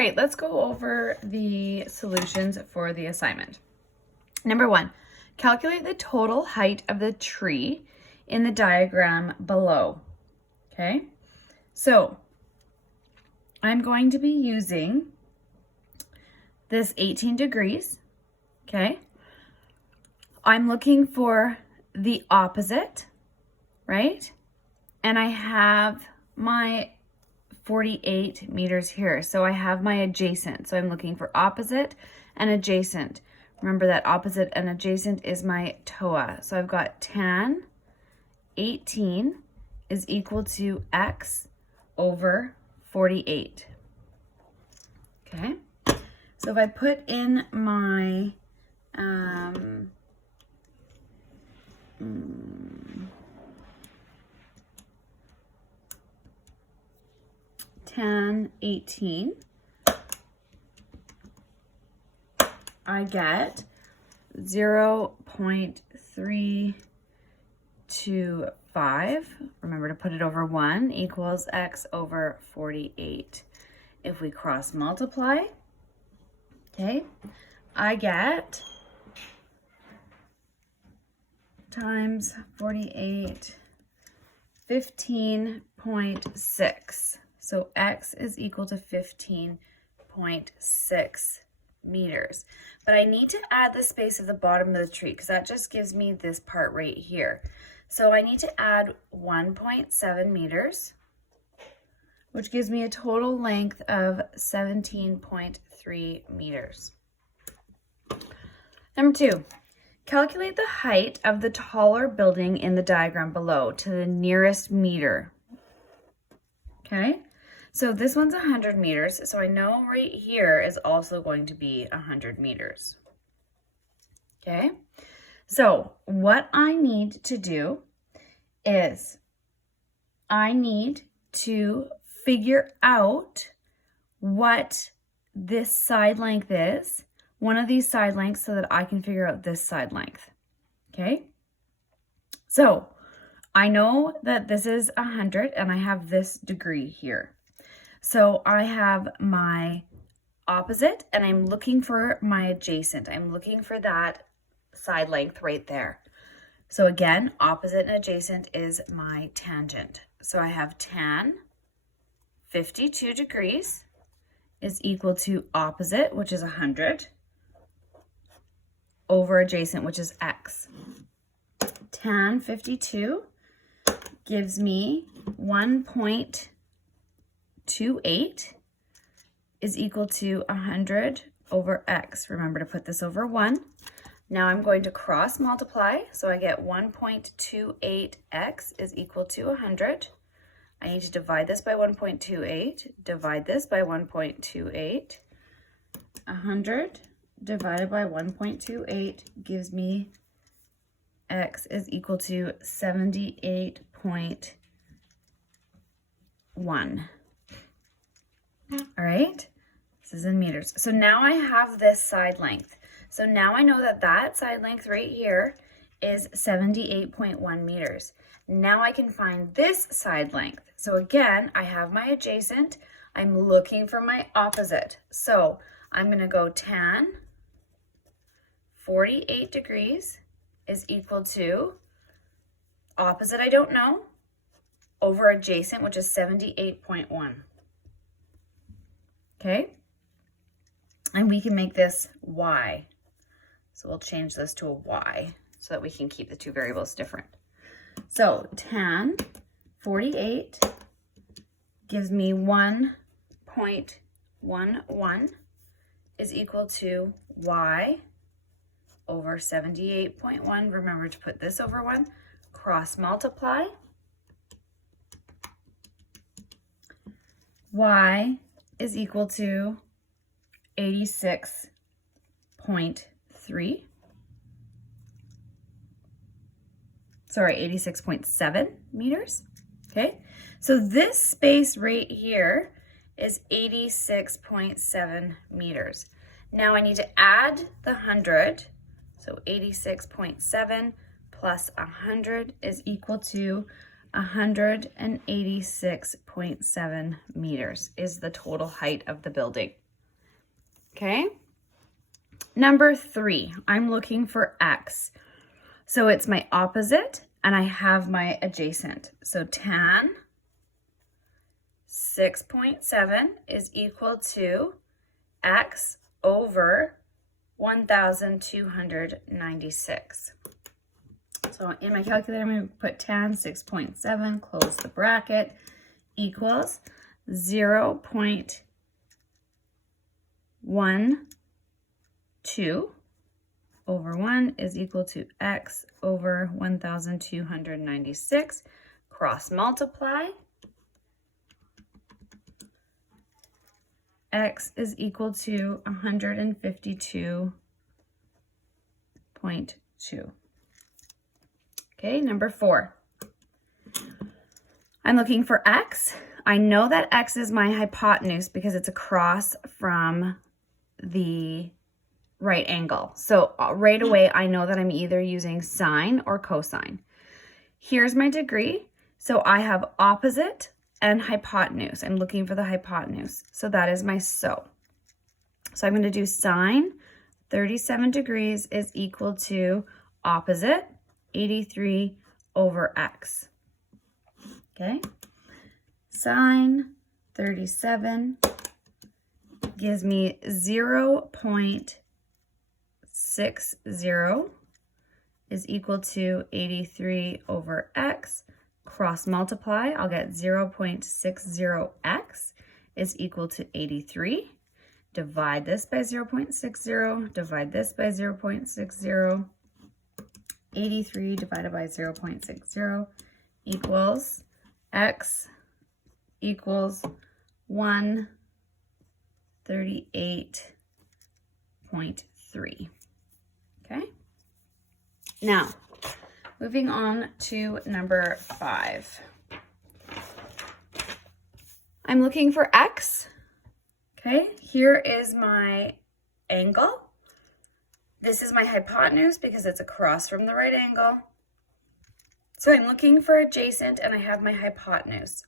right, let's go over the solutions for the assignment. Number 1, calculate the total height of the tree in the diagram below. Okay, so I'm going to be using this 18 degrees. Okay, I'm looking for the opposite, right? And I have my 48 meters here. So I have my adjacent. So I'm looking for opposite and adjacent. Remember that opposite and adjacent is my TOA. So I've got tan 18 is equal to x over 48. Okay. So if I put in my tan 18, I get 0.325. Remember to put it over 1 equals x over 48. If we cross multiply, okay, I get times 48, 15.6. So x is equal to 15.6 meters. But I need to add the space of the bottom of the tree because that just gives me this part right here. So I need to add 1.7 meters, which gives me a total length of 17.3 meters. Number 2, calculate the height of the taller building in the diagram below to the nearest meter. Okay, so this one's 100 meters, so I know right here is also going to be 100 meters. Okay, so what I need to do is I need to figure out what this side length is, one of these side lengths, so that I can figure out this side length. Okay, so I know that this is 100 and I have this degree here. So I have my opposite and I'm looking for my adjacent. I'm looking for that side length right there. So again, opposite and adjacent is my tangent. So I have tan 52 degrees is equal to opposite, which is 100, over adjacent, which is x. Tan 52 gives me 1.28 is equal to 100 over x. Remember to put this over 1. Now I'm going to cross multiply, so I get 1.28x is equal to 100. I need to divide this by 1.28, divide this by 1.28. 100 divided by 1.28 gives me x is equal to 78.1. All right, this is in meters. So now I have this side length. So now I know that that side length right here is 78.1 meters. Now I can find this side length. So again, I have my adjacent. I'm looking for my opposite. So I'm going to go tan 48 degrees is equal to opposite, I don't know, over adjacent, which is 78.1. Okay, and we can make this y. So we'll change this to a y so that we can keep the two variables different. So tan 48 gives me 1.11 is equal to y over 78.1. Remember to put this over 1. Cross multiply. Y is equal to 86.3. Sorry, 86.7 meters. Okay, so this space right here is 86.7 meters. Now I need to add the 100. So 86.7 plus 100 is equal to 186.7 meters is the total height of the building. Okay. Number 3, I'm looking for x. So it's my opposite and I have my adjacent. So tan 6.7 is equal to x over 1,296. So in my calculator, I'm going to put tan 6.7, close the bracket, equals 0.12 over 1 is equal to x over 1,296. Cross multiply. X is equal to 152.2. Okay, number 4. I'm looking for x. I know that x is my hypotenuse because it's across from the right angle. So right away, I know that I'm either using sine or cosine. Here's my degree. So I have opposite and hypotenuse. I'm looking for the hypotenuse. So that is my So I'm going to do sine 37 degrees is equal to opposite 83 over x. Okay. Sine 37 gives me 0.60 is equal to 83 over x. Cross multiply, I'll get 0.60x is equal to 83. Divide this by 0.60, divide this by 0.60. 83 divided by 0.60 equals x equals 138.3. Okay. Now, moving on to number 5. I'm looking for x. Okay, here is my angle. This is my hypotenuse because it's across from the right angle. So I'm looking for adjacent and I have my hypotenuse.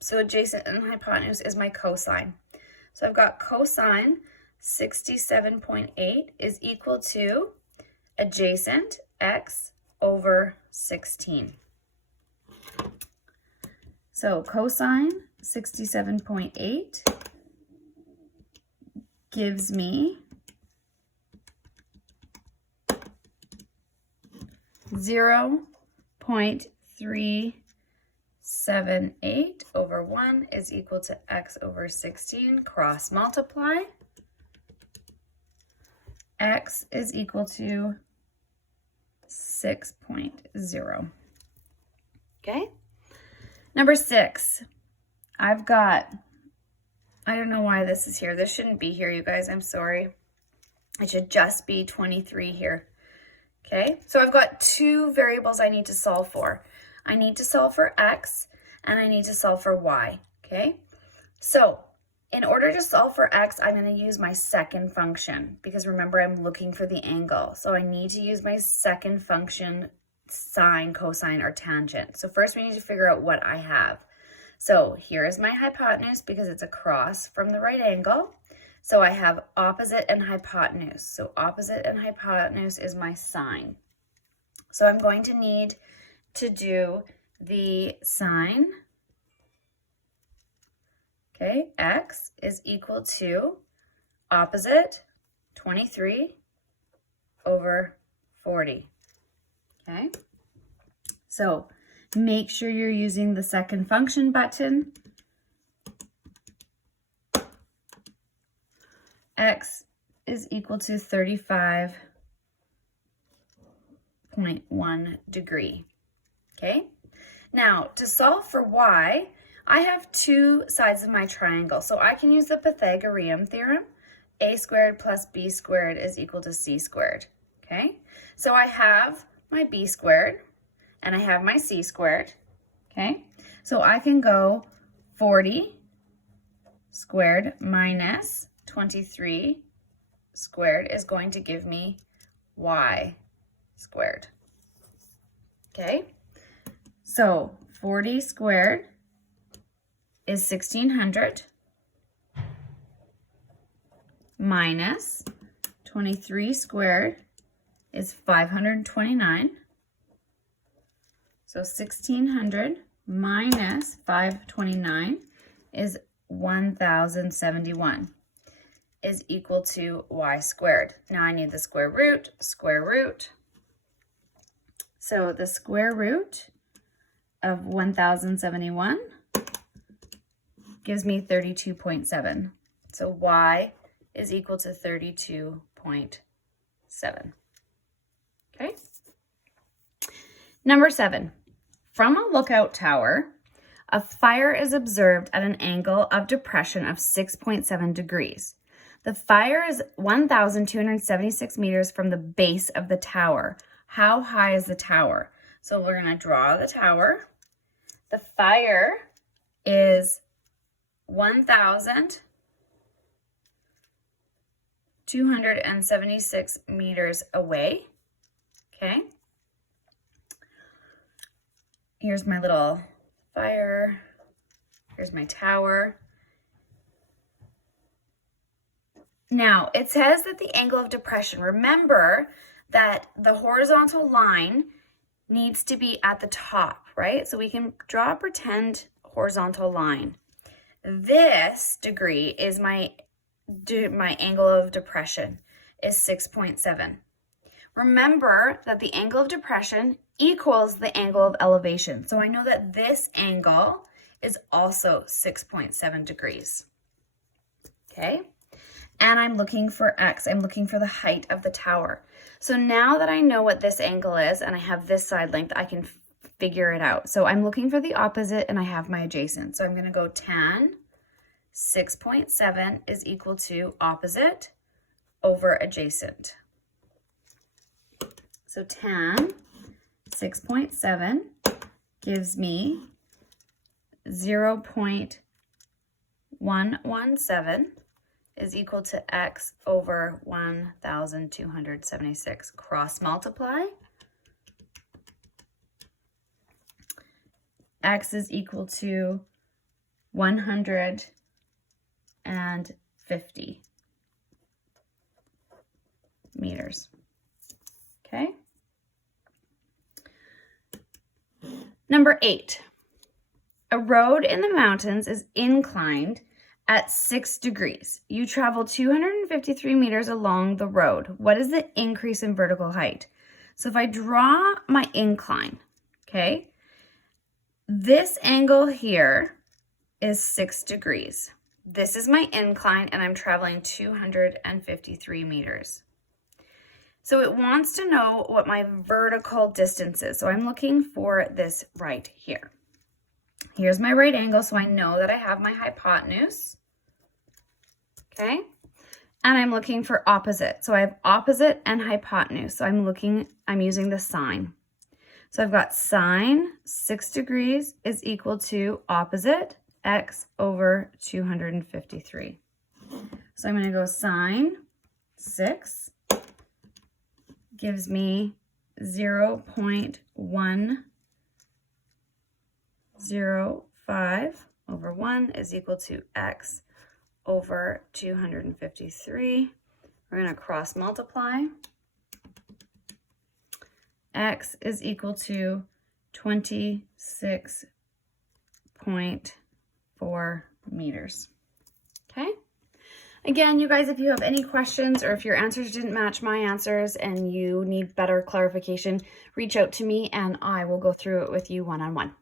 So adjacent and hypotenuse is my cosine. So I've got cosine 67.8 is equal to adjacent x over 16. So cosine 67.8 gives me 0.378 over 1 is equal to x over 16. Cross multiply. X is equal to 6.0. Okay. Number 6. I've got, I don't know why this is here. This shouldn't be here, you guys. I'm sorry. It should just be 23 here. Okay, so I've got 2 variables I need to solve for. I need to solve for x and I need to solve for y. Okay, so in order to solve for x, I'm going to use my second function because remember, I'm looking for the angle. So I need to use my second function, sine, cosine, or tangent. So first we need to figure out what I have. So here is my hypotenuse because it's across from the right angle. So I have opposite and hypotenuse. So opposite and hypotenuse is my sine. So I'm going to need to do the sine. Okay, x is equal to opposite 23 over 40. Okay, so make sure you're using the second function button. X is equal to 35.1 degree. Okay, now to solve for y, I have 2 sides of my triangle, so I can use the Pythagorean theorem. A squared plus b squared is equal to c squared. Okay, so I have my b squared and I have my c squared. Okay, so I can go 40 squared minus 23 squared is going to give me y squared. Okay, so 40 squared is 1600. minus 23 squared is 529. So 1600 minus 529 is 1071 is equal to y squared. Now I need the square root. So the square root of 1071 gives me 32.7. So y is equal to 32.7. Okay. Number 7. From a lookout tower, a fire is observed at an angle of depression of 6.7 degrees. The fire is 1,276 meters from the base of the tower. How high is the tower? So we're going to draw the tower. The fire is 1,276 meters away. Okay. Here's my little fire. Here's my tower. Now, it says that the angle of depression, remember that the horizontal line needs to be at the top, right? So we can draw a pretend horizontal line. This degree is my angle of depression is 6.7. Remember that the angle of depression equals the angle of elevation. So I know that this angle is also 6.7 degrees. Okay? And I'm looking for x. I'm looking for the height of the tower. So now that I know what this angle is and I have this side length, I can figure it out. So I'm looking for the opposite and I have my adjacent. So I'm going to go tan 6.7 is equal to opposite over adjacent. So tan 6.7 gives me 0.117 is equal to x over 1,276. Cross multiply. X is equal to 150 meters. Okay. Number 8. A road in the mountains is inclined at 6 degrees. You travel 253 meters along the road. What is the increase in vertical height? So if I draw my incline, okay, this angle here is 6 degrees. This is my incline and I'm traveling 253 meters. So it wants to know what my vertical distance is. So I'm looking for this right here. Here's my right angle, so I know that I have my hypotenuse. Okay, and I'm looking for opposite. So I have opposite and hypotenuse. So I'm using the sine. So I've got sine 6 degrees is equal to opposite x over 253. So I'm going to go sine 6 gives me 0.105 over 1 is equal to x over 253. We're going to cross multiply. X is equal to 26.4 meters. Okay. Again, you guys, if you have any questions or if your answers didn't match my answers and you need better clarification, reach out to me and I will go through it with you one-on-one.